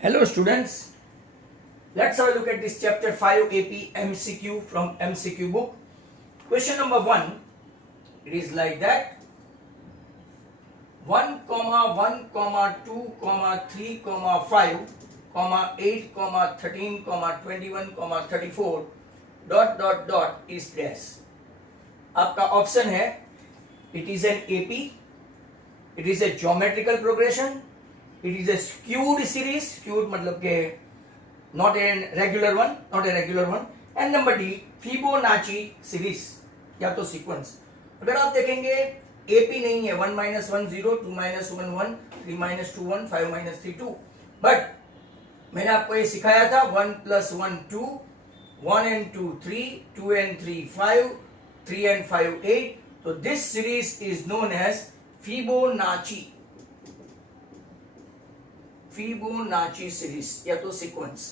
Hello students, let's have a look at this chapter 5 AP MCQ from MCQ book. Question number 1, it is like that: 1, 1, 2, 3, 5, 8, 13, 21, 34 dot is dash. आपका option है it is an AP, it is a geometrical progression, it is a skewed series, skewed मतलब के not a regular one, and number D Fibonacci series या तो sequence. अगर आप देखेंगे AP नहीं है, 1 - 1 0, 2 - 1 1, 3 - 2 1, 5 - 3 2, बट मैंने आपको ये सिखाया था 1 + 1 2, 1 and 2 3, 2 and 3 5, 3 and 5 8. So this series is known as Fibonacci series या तो sequence.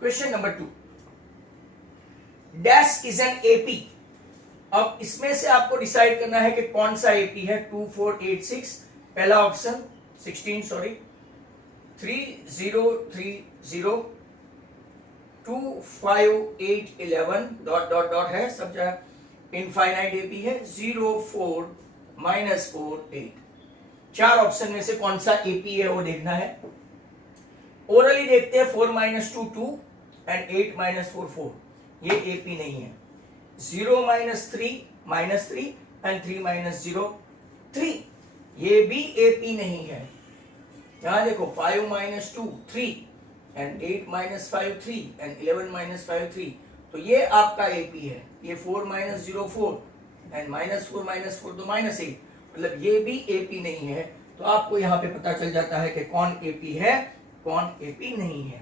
Question number 2, dash is an AP. अब इसमें से आपको डिसाइड करना है कि कौन सा AP है. 2 4 8 6 पहला ऑप्शन, 16 सॉरी, 3 0 3 0, 2 5 8 11 डॉट है, सब जगह इनफाइनाइट AP है. 0 4 -4 8. चार ऑप्शन में से कौन सा AP है वो देखना है. ओरली देखते हैं. 4 - 2 2 एंड 8 - 4 4. ये AP नहीं है. 0 - 3 एंड 3 - 0 3. ये भी AP नहीं है. यहां देखो 5 - 2 3 एंड 8 - 5 3 एंड 11 - 5 3. तो ये आपका AP है. ये 4 - 0 4 एंड -4 -4 तो -8, मतलब ये भी AP नहीं है. तो आपको यहां पे पता चल जाता है कि कौन AP है, कौन AP नहीं है.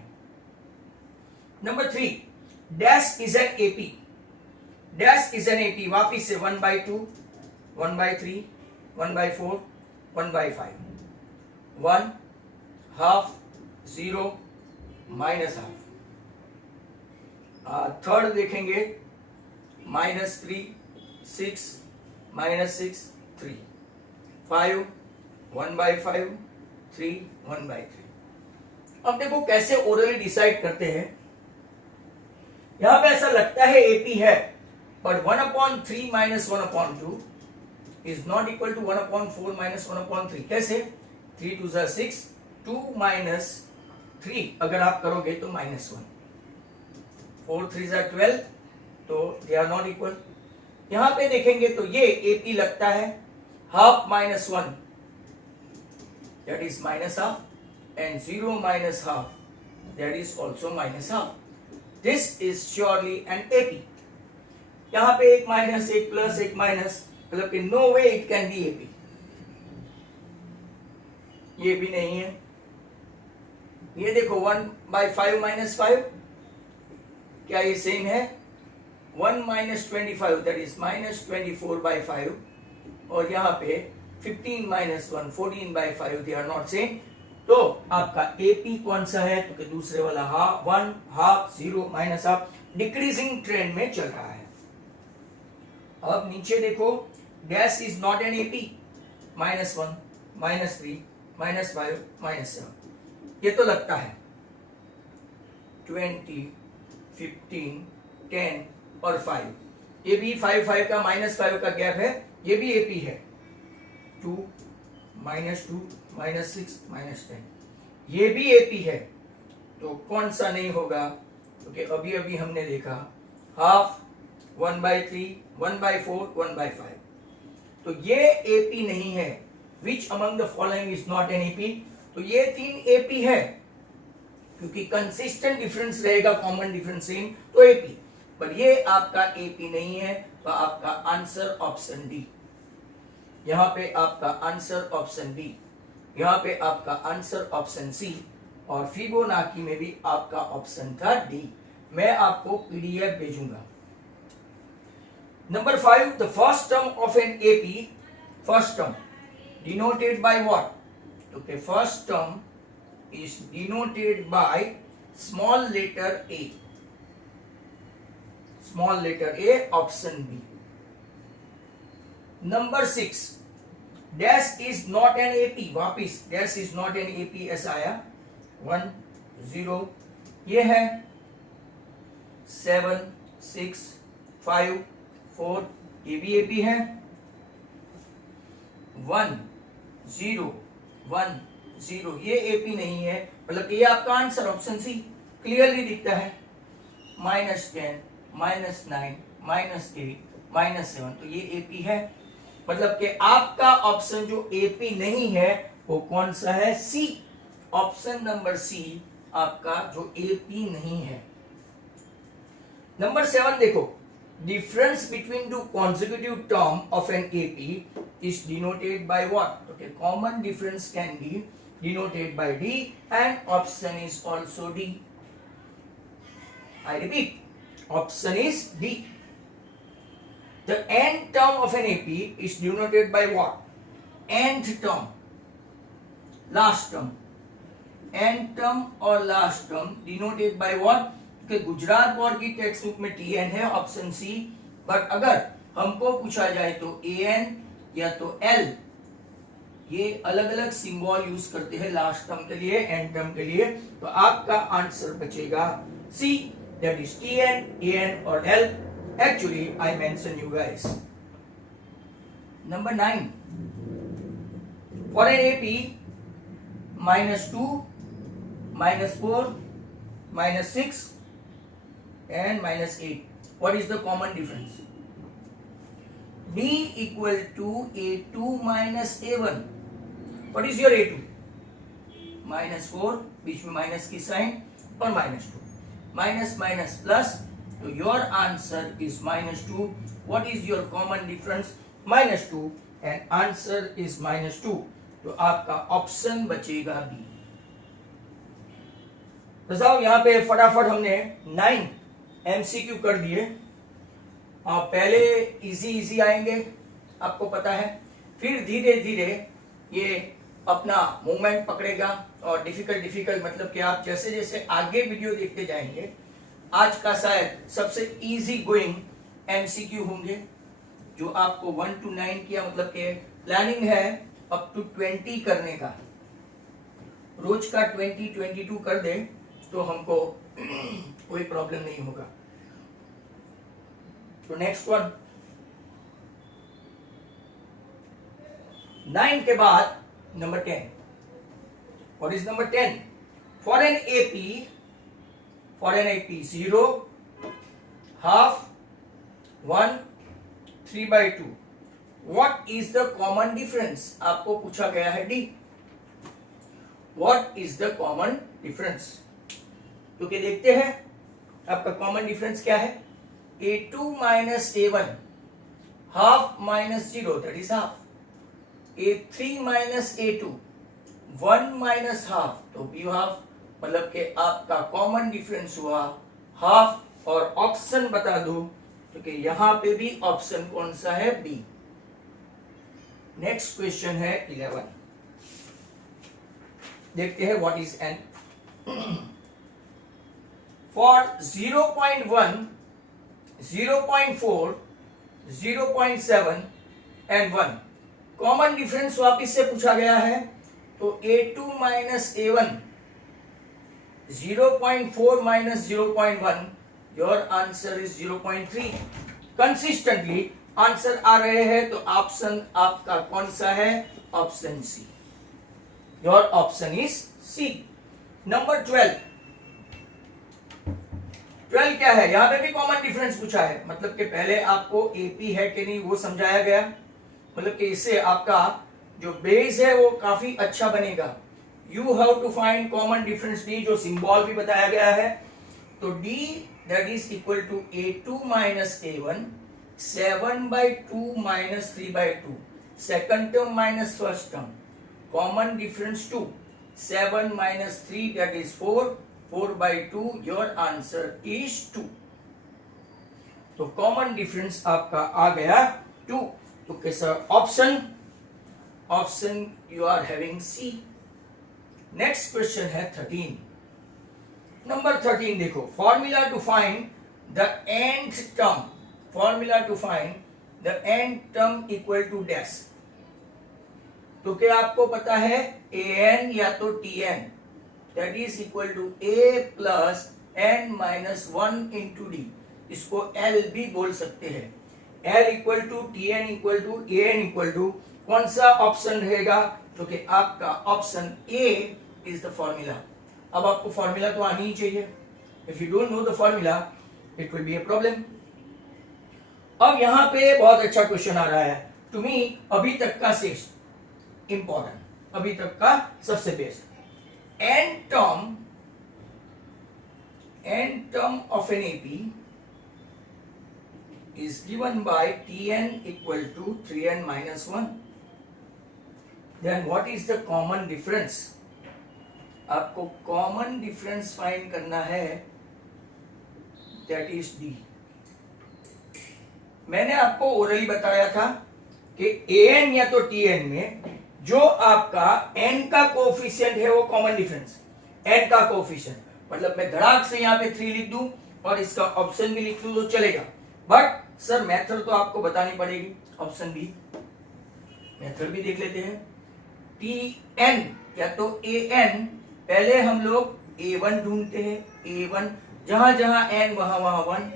Number 3, dash is N AP. Dash is N AP वापिस से 1/2, 1/3, 1/4, 1/5, 1 हाफ, 0 -हाफ. थर्ड देखेंगे -3 6 -6 3, 5 1/5, 3 1/3. अब देखो कैसे ओरली डिसाइड करते हैं. यहां पे ऐसा लगता है AP है, but 1/3 - 1/2 is not equal to 1/4 - 1/3. कैसे? 3 2 6, 2 - 3 अगर आप करोगे तो -1, 4 3 12, तो दे आर नॉट इक्वल. यहां पे देखेंगे तो ये AP लगता है. Half -1 that is -half, and 0 - half that is also -half. This is surely an AP. यहां पे एक माइनस, एक प्लस, एक माइनस, मतलब कि no way it can be AP. ये भी नहीं है. ये देखो 1/5 -5, क्या ये सेम है? 1 - 25 that is -24/5, और यहाँ पे 15 - 1 14/5, they are not same. तो आपका AP कौन सा है? तो दूसरे वाला 1 हाफ 0 -हाफ डिक्रीजिंग ट्रेंड में चल रहा है. अब नीचे देखो, dash is not N AP. -1 -3 -5 -7. ये तो लगता है 20 15 10 और 5. ये भी 5 का -5 का गैप है. ये भी AP है. 2 -2 -6 -10. ये भी AP है. तो कौन सा नहीं होगा? क्योंकि अभी अभी हमने देखा हाफ, 1/3 1/4 1/5. तो ये AP नहीं है. Which among the following is not N AP? तो ये 3 AP है, क्योंकि कंसिस्टेंट डिफरेंस रहेगा, कॉमन डिफरेंस सेम, तो AP. पर ये आपका AP नहीं है. तो आपका आंसर ऑप्शन डी. यहां पे आपका आंसर ऑप्शन बी, यहां पे आपका आंसर ऑप्शन सी, और फिबोनाची में भी आपका ऑप्शन था डी. मैं आपको PDF भेजूंगा. Number 5, the first term of an AP, first term denoted by what? Okay, first term is denoted by small letter A. Small letter A, option B. Number 6, dash is not an AP, वापिस dash is not an AP ऐसा आया 1 0, ये है 7 6 5 4, ये भी AP है 1 0 1 0, ये AP नहीं है, मतलब ये आपका आंसर ऑप्शन सी क्लियरली दिखता है -10 -9 -8 -7, तो ये एपी है। मतलब कि आपका ऑप्शन जो एपी नहीं है वो कौन सा है? सी, ऑप्शन नंबर सी आपका जो एपी नहीं है। नंबर 7 देखो, difference between two consecutive term of an AP is denoted by what? Okay, common difference can be denoted by D and option is also D. I repeat, option is D. The nth term of an AP is denoted by what? Nth term, last term. Nth term और last term denoted by what? कि Gujarat board की text book में TN है, option C. But अगर हमको पूछा जाए तो AN या तो L, ये अलग अलग सिंबल यूज करते हैं लास्ट टर्म के लिए, एंड टर्म के लिए, तो आपका आंसर बचेगा सी, that is TN, AN or L. Actually, I mentioned you guys. Number 9. For an AP, -2, -4, -6 and -8. What is the common difference? B equal to A2 minus A1. What is your A2? -4, बीच में minus की sign, और -2. Minus minus plus, तो your answer is -2. What is your common difference? -2 and answer is -2, तो आपका option बचेगा B. तो साहब यहाँ पे फटाफट हमने 9 एमसीक्यू कर दिए। पहले इजी आएंगे, आपको पता है, फिर धीरे धीरे ये अपना मूवमेंट पकड़ेगा, और डिफिकल्ट मतलब कि आप जैसे जैसे आगे वीडियो देखते जाएंगे, आज का शायद सबसे इजी गोइंग एमसीक्यू होंगे, जो आपको 1 to 9 किया, मतलब कि प्लानिंग है अप टू 20 करने का। रोज का 20-22 कर दे तो हमको कोई प्रॉब्लम नहीं होगा। तो नेक्स्ट वन, 9 के बाद number 10. What is number 10? For an AP 0, half, 1, 3/2. What is the common difference? आपको पूछा गया है D. What is the common difference? तो क्या देखते हैं आपका कॉमन डिफरेंस क्या है? A2 minus A1, half minus 0, that is half. A3 minus A2, 1 minus half, तो B half, मतलब कि आपका कॉमन डिफरेंस हुआ हाफ, और ऑप्शन बता दो, क्योंकि यहां पे भी ऑप्शन कौन सा है? बी। नेक्स्ट क्वेश्चन है 11, देखते हैं what is an. For 0.1, 0.4, 0.7 and 1, common difference वापिस से पूछा गया है, तो A2 minus A1, 0.4 minus 0.1, your answer is 0.3। Consistently answer आ रहे हैं, तो ऑप्शन आपका कौन सा है? Option C, your option is C. Number 12 क्या है? यहां पे भी कॉमन डिफरेंस पूछा है, मतलब कि पहले आपको एपी है कि नहीं वो समझाया गया, मतलब कि इससे आपका जो बेस है वो काफी अच्छा बनेगा। You have to find common difference D, जो सिंबल भी बताया गया है, तो D that is equal to A2 minus A1, 7/2 minus 3/2, second term minus first term, common difference 2, 7 minus 3 that is 4, 4/2, your answer is 2। तो कॉमन डिफरेंस आपका आ गया 2। तो कैसा option you are having C. Next question है 13। नंबर 13 देखो, formula to find the nth term, formula to find the nth term equal to dash. तो क्या आपको पता है an या तो tn that is equal to a plus n minus 1 into D, इसको L भी बोल सकते हैं। L equal to tn equal to an equal to कौन सा ऑप्शन रहेगा, तो कि आपका option A is the formula. अब आपको फॉर्मूला तो आनी ही चाहिए, if you don't know the formula it will be a problem. अब यहां पे बहुत अच्छा क्वेश्चन आ रहा है टू मी, अभी तक का श्रेष्ठ इंपॉर्टेंट, अभी तक का सबसे best. N term of an AP is given by Tn equal to 3n minus 1. Then what is the common difference? आपको common difference find करना है, that is D. मैंने आपको ओरली बताया था कि an या तो Tn में जो आपका n का कोफिशिएंट है वो कॉमन डिफरेंस, n का कोफिशिएंट, मतलब मैं धड़ाक से यहाँ पे 3 लिख दूं और इसका ऑप्शन भी लिख दूं तो चलेगा, बट सर मेथड तो आपको बतानी पड़ेगी। ऑप्शन बी मेथड भी देख लेते हैं। Tn या तो an, पहले हम लोग a1 ढूंढते हैं, a1 जहां जहां n वहां वहां 1,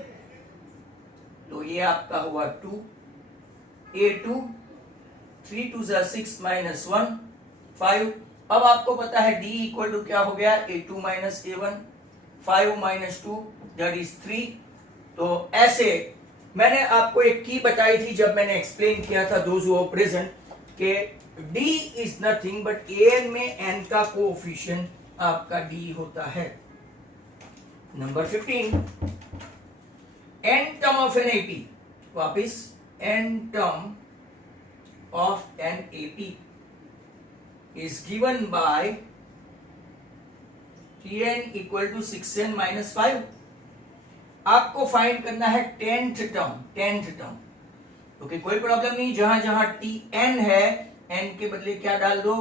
तो ये आपका हुआ 2, a2 3 2 6 माइनस 1 5। अब आपको पता है d इक्वल टू क्या हो गया, a2 minus a1, 5 minus 2 that is 3। तो ऐसे मैंने आपको एक की बताई थी जब मैंने एक्सप्लेन किया था दोज हु आर प्रेजेंट कि d is nothing but an में n का कोएफिशिएंट आपका d होता है। Number 15, n term of an AP, वापिस n term of an AP is given by Tn equal to 6n minus 5। आपको find करना है टेंथ टर्म, ओके कोई प्रॉब्लम नहीं, जहां जहां Tn है n के बदले क्या डाल दो,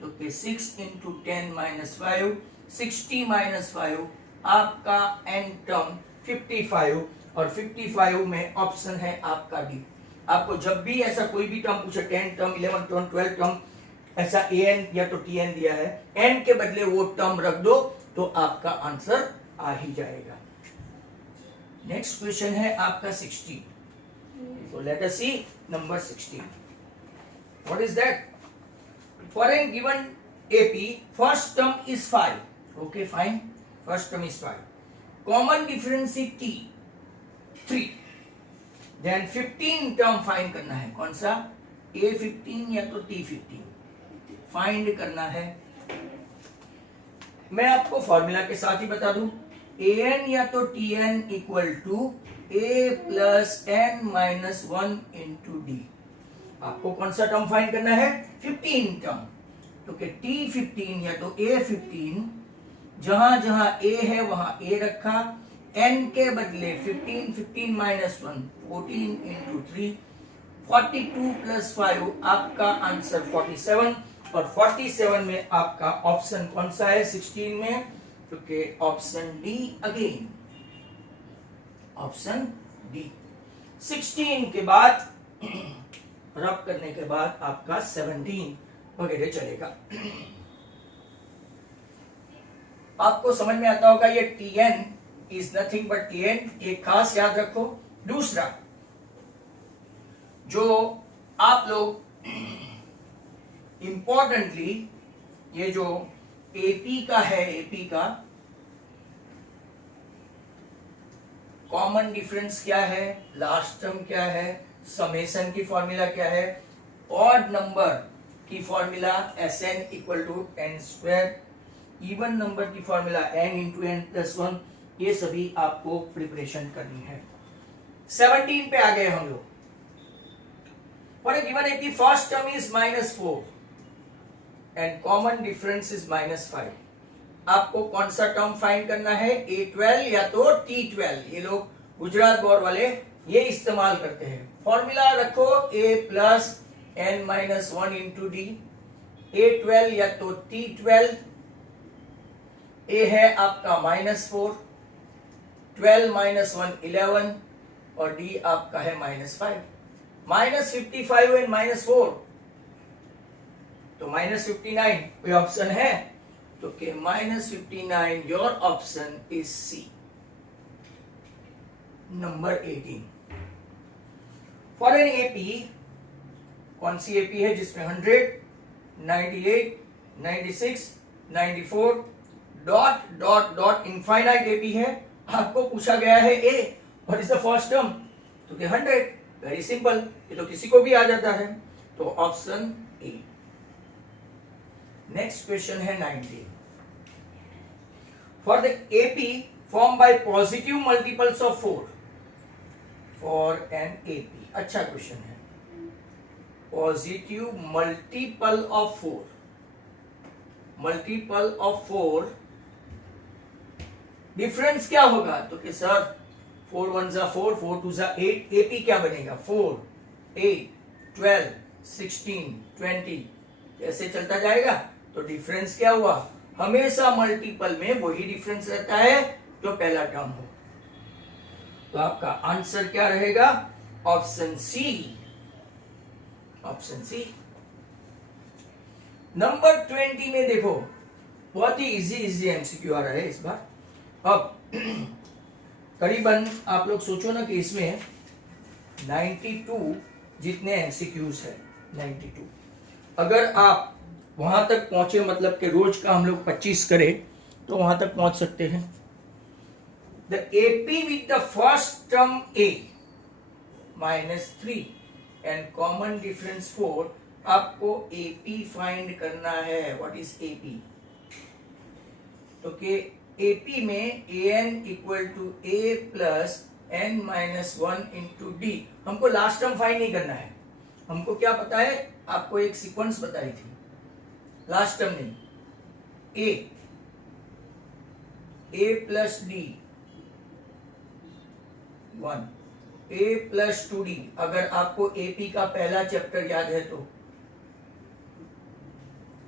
तो 6 इंटू 10 माइनस 5, 60 माइनस 5, आपका n टर्म 55, और 55 में ऑप्शन है आपका डी। आपको जब भी ऐसा कोई भी टर्म पूछे, 10 टर्म 11 टर्म 12 टर्म, ऐसा an या तो Tn दिया है, n के बदले वो टर्म रख दो तो आपका आंसर आ ही जाएगा। नेक्स्ट क्वेश्चन है आपका 16, so let us see number 16. What is that? For a given AP, first term is 5. Okay, fine. First term is 5. Common difference is T 3. Then 15 term find करना है, कौन सा, A15 या तो T15 find करना है। मैं आपको फॉर्मूला के साथ ही बता दूं, an या तो Tn equal to a plus n minus 1 into D. आपको कौन सा टर्म फाइंड करना है, 15 टर्म, तो कि T15 या तो A15, जहां जहां a है वहां a रखा, n के बदले 15, 15 माइनस 1 14 इंटू 3, 42 प्लस 5, आपका आंसर 47, और 47 में आपका ऑप्शन कौन सा है 16 में, क्योंकि option D again, option D. 16 के बाद रब करने के बाद आपका 17 वगैरह चलेगा। आपको समझ में आता होगा ये Tn is nothing but Tn, एक खास याद रखो। दूसरा जो आप लोग इंपॉर्टेंटली ये जो एपी का है, एपी का कॉमन डिफरेंस क्या है, लास्ट टर्म क्या है, समेशन की फॉर्मूला क्या है, ऑड नंबर की formula Sn equal to n square, even number की formula n into n plus 1, ये सभी आपको प्रिपरेशन करनी है। 17 पे आ गए हम लोग। For a given AP, first term is -4 and common difference is -5. आपको कौन सा टर्म फाइंड करना है, A12 या तो T12। ये लोग गुजरात बोर्ड वाले ये इस्तेमाल करते हैं। फॉर्मूला रखो A plus n minus 1 into D, A12 या तो T12, A है आपका -4, 12 माइनस 1 11, और D आपका है -5। -55 एंड -4 तो -59 कोई ऑप्शन है? तो के -59 your option is C, number 18। For an AP, कौन सी एपी है जिसमें 100, 98, 96, 94 dot dot dot infinite AP है, आपको पूछा गया है A, what is the first term? तो कि 100, वेरी सिंपल, ये तो किसी को भी आ जाता है, तो ऑप्शन ए। नेक्स्ट क्वेश्चन है 19। For the AP form by positive multiples of 4, for an AP, अच्छा क्वेश्चन है, positive multiple of 4, multiple of 4, difference क्या होगा? तो कि सर 4 1 जा 4, 4 2 जा 8, एपी क्या बनेगा? 4 8 12 16 20, ऐसे चलता जाएगा। तो डिफरेंस क्या हुआ? हमेशा मल्टीपल में वही डिफरेंस रहता है जो पहला टर्म हो। तो आपका आंसर क्या रहेगा? Option C, option C. Number 20 में देखो, बहुत ही इजी एमसीक्यू आ रहा है इस बार। अब करीबन आप लोग सोचो ना कि इसमें 92 जितने एमसीक्यूज है, 92, अगर आप वहां तक पहुंचे, मतलब कि रोज का हम लोग 25 करें तो वहां तक पहुंच सकते हैं। The AP with the first term A -3 and common difference 4, आपको एपी फाइंड करना है। What is AP? तो कि एपी में an equal to a plus n-1 into D, हमको लास्ट टर्म फाइंड नहीं करना है। हमको क्या पता है? आपको एक सीक्वेंस बताई थी, लास्ट टर्म नहीं, a plus D 1, a plus 2d। अगर आपको एपी का पहला चैप्टर याद है तो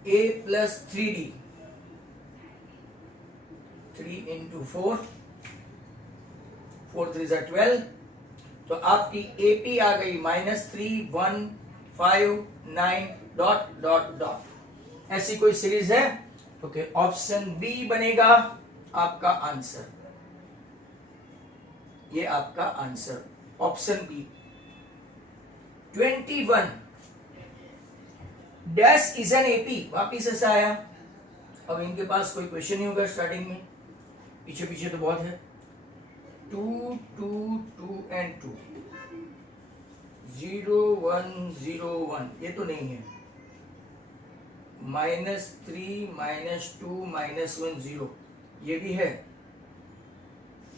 a प्लस 3d, 3 इंटू 4, 4 3 12, तो आपकी एपी आ गई -3 1 5 9 डॉट डॉट डॉट। ऐसी कोई सीरीज है? तो okay, ऑप्शन बी बनेगा आपका आंसर, ये आपका answer, option B. 21 dash is an AP, वापिस ऐसा आया। अब इनके पास कोई क्वेश्चन नहीं होगा स्टार्टिंग में, पीछे पीछे तो बहुत है। 2 2 2 एंड 2, 0 1 0 1, ये तो नहीं है। -3 -2 -1 0, ये भी है।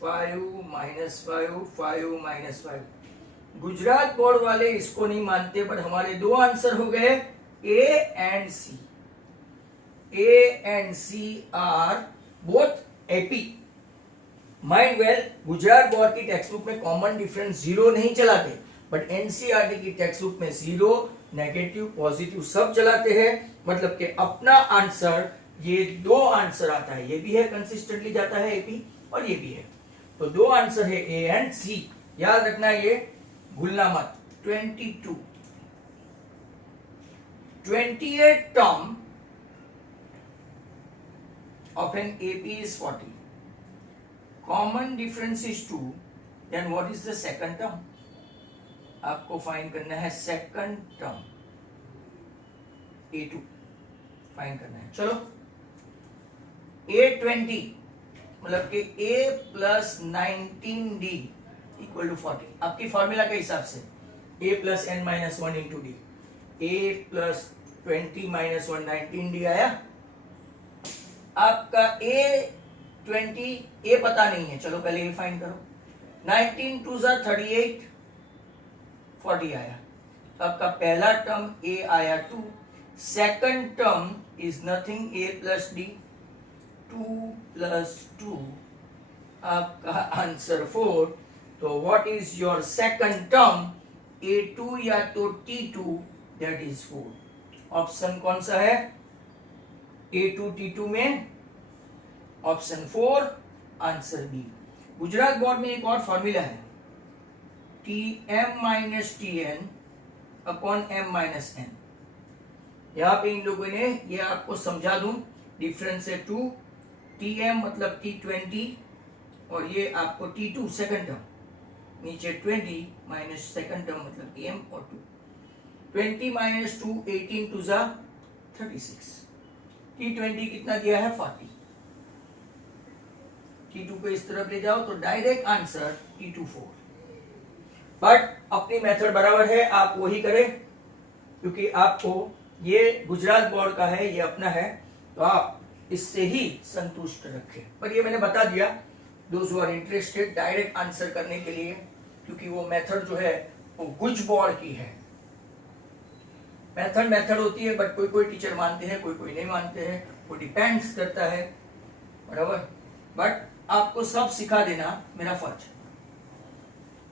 5 -5 5 -5। गुजरात बोर्ड वाले इसको नहीं मानते, बट हमारे दो आंसर हो गए, A and C. A and C are both AP. Mind well, Gujarat board की टेक्स्ट बुक में कॉमन डिफरेंस 0 नहीं चलाते, बट एनसीईआरटी की टेक्स्ट बुक में 0, नेगेटिव, पॉजिटिव सब चलाते हैं। मतलब कि अपना आंसर, ये दो आंसर आता है, ये भी है कंसिस्टेंटली जाता है एपी, और ये भी है। तो दो आंसर है ए एंड सी, याद रखना, ये भूलना मत। 22 28 term of an AP is 40. Common difference is 2. Then what is the second term? आपको फाइंड करना है सेकंड टर्म, A2 फाइंड करना है। चलो, A20 मतलब कि A plus 19D equal to 40। आपकी फॉर्मूला के हिसाब से A plus n-1 into D, A plus 20 -1 19D आया। आपका A20, A पता नहीं है, चलो पहले ये फाइंड करो। 19 2 38, 40 आया। आपका पहला टर्म A आया 2, second term is nothing, A plus D, 2 plus 2, आपका आंसर 4। तो what is your second term? A2 या तो T2, दैट इज 4। ऑप्शन कौन सा है? A2 T2 में option 4, answer B. Gujarat board में एक और फॉर्मूला है, Tm - Tn upon m - n। यहाँ पे इन लोगों ने ये आपको समझा दूं, डिफरेंस है 2 tm मतलब t20 और ये आपको t2 सेकंड टर्म, नीचे 20 माइनस सेकंड टर्म मतलब tm और 2 20 माइनस 2 18 टू जा 36, t20 कितना दिया है 40, t2 को इस तरफ ले जाओ तो डायरेक्ट आंसर t24। बट अपनी मेथड बराबर है, आप वही करें क्योंकि आपको ये गुजरात बोर्ड का है, ये अपना है, तो आप इससे ही संतुष्ट रखें। पर ये मैंने बता दिया those who are interested direct answer करने के लिए, क्योंकि वो मेथड जो है वो गुज बोर्ड की है। मेथड होती है, बट कोई कोई टीचर मानते हैं, कोई कोई नहीं मानते हैं, वो डिपेंड्स करता है, बराबर। बट आपको सब सिखा देना मेरा फर्ज।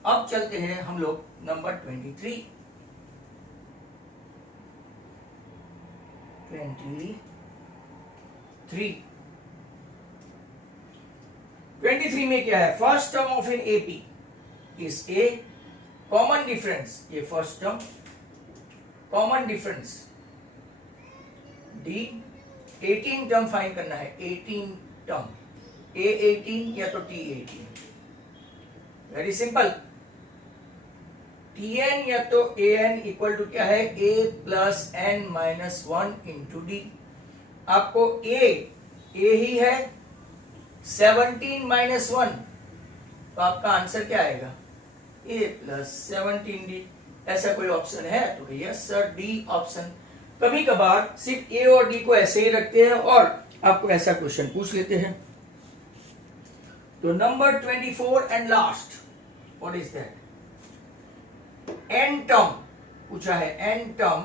अब चलते हैं हम लोग नंबर 23। 23 में क्या है, first term of an AP is A common difference, ये first term common difference D 18 term find करना है, 18 टर्म, A18 या तो T18, वेरी सिंपल। Tn या तो An इक्वल टू क्या है, A plus n minus 1 into D. आपको A ही है, 17 माइनस 1, तो आपका आंसर क्या आएगा, A प्लस 17D। ऐसा कोई ऑप्शन है तो भैया सर डी ऑप्शन। कभी कभार सिर्फ A और D को ऐसे ही रखते हैं और आपको ऐसा क्वेश्चन पूछ लेते हैं। तो number 24 and last, what is that, n term पूछा है, n term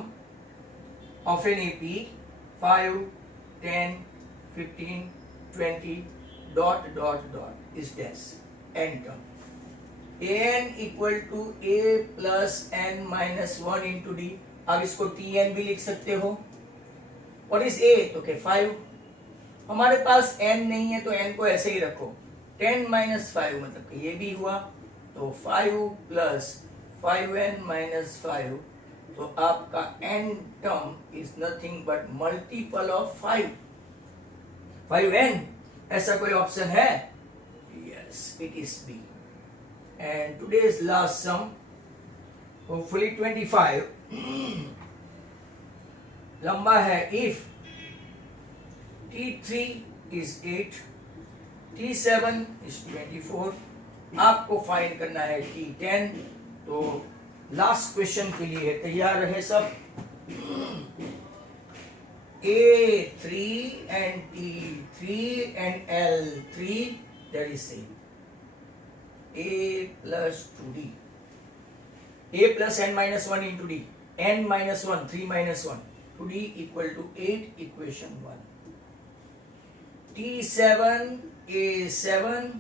of an AP 5 10 15 20 dot dot dot is dash n term. an equal to a plus n minus 1 into D. आप इसको tn भी लिख सकते हो। और इस a तो क्या 5, हमारे पास n नहीं है तो n को ऐसे ही रखो, 10 माइनस 5 मतलब कि ये भी हुआ, तो 5 प्लस 5n माइनस 5, तो आपका n term is nothing but multiple of 5n। ऐसा कोई ऑप्शन है? Yes, it is B. And today's last sum, hopefully 25 लंबा है। If T3 is 8, T7 is 24, आपको फाइंड करना है T10। तो लास्ट क्वेश्चन के लिए तैयार रहे सब। A3 and T3 and L3 that is same, A plus 2D, A plus n minus 1 into D, n minus 1 3 minus 1 2D equal to 8, equation 1। T7 A7,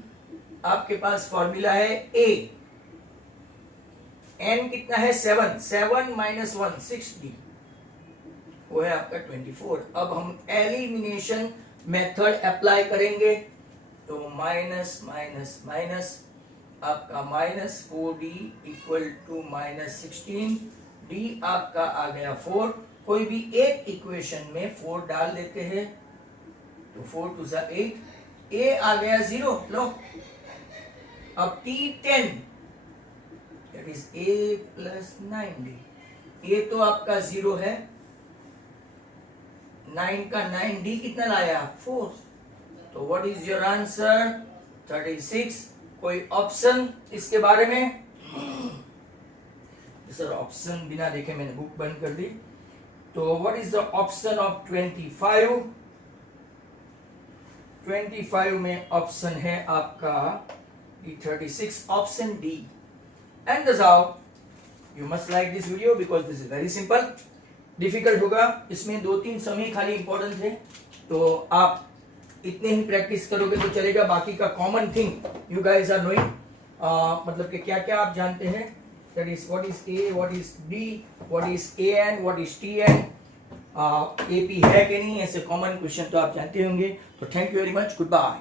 आपके पास फॉर्मूला है A, n कितना है 7, 7 minus 1 6D, वो है आपका 24। अब हम elimination method apply करेंगे, तो माइनस माइनस माइनस, आपका minus 4D equal to minus 16D, आपका आ गया 4। कोई भी एक इक्वेशन में 4 डाल देते हैं, तो 4 टू जा 8, A आ गया 0। लो अब T10 that is A plus 9D, ये तो आपका 0 है, 9 का 9D कितना लाया 4, तो व्हाट इज योर आंसर 36। कोई ऑप्शन इसके बारे में? सर ऑप्शन बिना देखे मैंने बुक बंद कर दी। तो what is the option of 25? 25 में ऑप्शन है आपका D36, option D. And that's how you must like this video because this is very simple. Difficult होगा, इसमें 2-3 समय खाली इंपॉर्टेंट है, तो आप इतने ही प्रैक्टिस करोगे तो चलेगा। बाकी का common thing you guys are knowing, मतलब कि क्या क्या आप जानते हैं, that is what is A, what is D, what is n, what is TN, AP है कि नहीं, ऐसे कॉमन क्वेश्चन तो आप जानते होंगे। तो thank you very much, good bye.